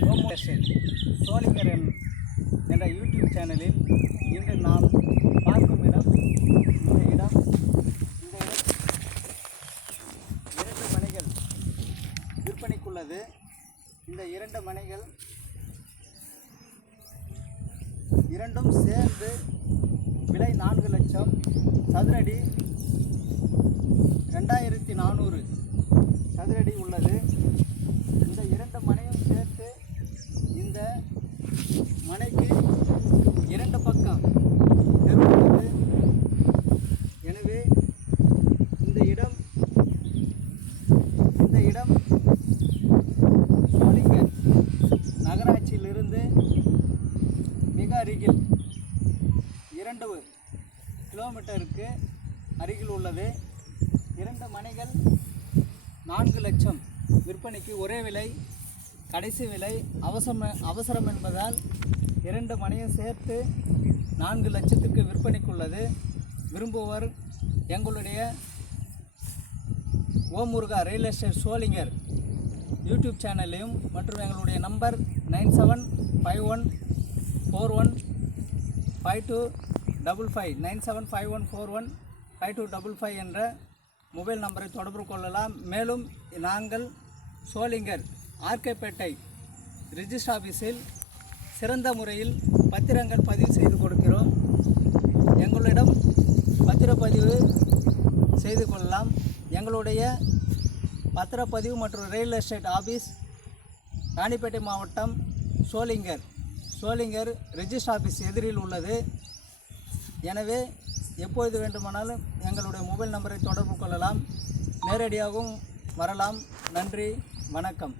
Promotion சோழிங்கரன் என்ற YouTube சேனலில் இன்று நாம் பார்க்கும் இடம் இந்த இடம் இந்த இடம் இரண்டு மனைகள் விற்பனைக்குள்ளது. இந்த இரண்டு மனைகள் இரண்டும் சேர்ந்து விலை நான்கு லட்சம் சதுரடி ரெண்டாயிரத்தி நானூறு சதுரடி உள்ளது இந்த இரண்டு மனையும் சேர்த்து இந்த மனைக்கு இரண்டு பக்கம் தெரு உள்ளது எனவே இந்த இடம் இந்த இடம் சோளிங்கர் நகராட்சியிலிருந்து மிக அருகில் இரண்டு கிலோமீட்டருக்கு அருகில் உள்ளது. இரண்டு மனைகள் நான்கு லட்சம். விற்பனைக்கு ஒரே விலை கடைசி விலை அவசரம் அவசரம் என்பதால் இரண்டு மனையும் சேர்த்து நான்கு லட்சத்துக்கு விற்பனைக்குள்ளது. விரும்புவோர் எங்களுடைய Om Muruga real estate Sholinghur YouTube சேனல்லையும் மற்றும் எங்களுடைய number nine seven five one four one five two double five nine seven five one four one five two double five என்ற மொபைல் நம்பரை தொடர்பு கொள்ளலாம். மேலும் நாங்கள் சோளிங்கர் ஆர்கேப்பேட்டை ரிஜிஸ்டர் ஆஃபீஸில் சிறந்த முறையில் பத்திரங்கள் பதிவு செய்து கொடுக்கிறோம். எங்களிடம் பத்திரப்பதிவு செய்து கொள்ளலாம். எங்களுடைய பத்திரப்பதிவு மற்றும் ரியல் எஸ்டேட் ஆஃபீஸ் ராணிப்பேட்டை மாவட்டம் சோளிங்கர். சோளிங்கர் ரிஜிஸ்டர் ஆஃபீஸ் எதிரில் உள்ளது. எனவே எப்பொழுது வேண்டுமானாலும் எங்களுடைய மொபைல் நம்பரை தொடர்பு கொள்ளலாம். நேரடியாகவும் வரலாம். நன்றி. வணக்கம்.